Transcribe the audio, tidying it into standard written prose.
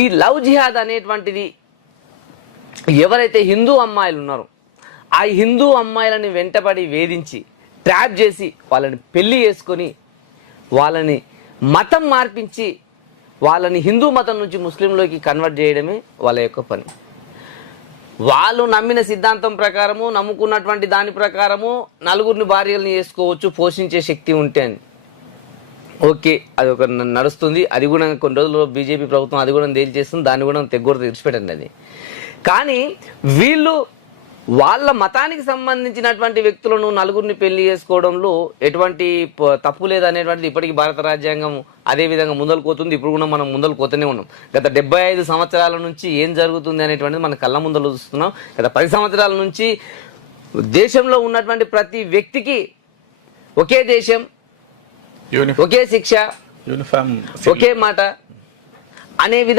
ఈ లవ్ జిహాద్ అనేటువంటిది ఎవరైతే హిందూ అమ్మాయిలు ఉన్నారో ఆ హిందూ అమ్మాయిలని వెంటబడి వేధించి ట్రాప్ చేసి వాళ్ళని పెళ్లి చేసుకొని వాళ్ళని మతం మార్పించి వాళ్ళని హిందూ మతం నుంచి ముస్లింలోకి కన్వర్ట్ చేయడమే వాళ్ళ యొక్క పని. వాళ్ళు నమ్మిన సిద్ధాంతం ప్రకారము, నమ్ముకున్నటువంటి దాని ప్రకారము నలుగురిని భార్యలను చేసుకోవచ్చు పోషించే శక్తి ఉంటే అని. ఓకే, అది ఒక నడుస్తుంది. అది కూడా కొన్ని రోజుల్లో బీజేపీ ప్రభుత్వం అది కూడా తేల్చేస్తుంది, దాన్ని కూడా తెగ్గొడ తెరిచిపెట్టండి అది. కానీ వీళ్ళు వాళ్ళ మతానికి సంబంధించినటువంటి వ్యక్తులను నలుగురిని పెళ్లి చేసుకోవడంలో ఎటువంటి తప్పు లేదనేటువంటిది ఇప్పటికీ భారత రాజ్యాంగం అదే విధంగా ముందలు పోతుంది. ఇప్పుడు కూడా మనం ముందలు పోతూనే ఉన్నాం. గత 75 సంవత్సరాల నుంచి ఏం జరుగుతుంది అనేటువంటిది మన కళ్ళ ముందలు చూస్తున్నాం. గత 10 సంవత్సరాల నుంచి దేశంలో ఉన్నటువంటి ప్రతి వ్యక్తికి ఒకే దేశం, ఒకే శిక్ష, ఒకే మాట అనే విధంగా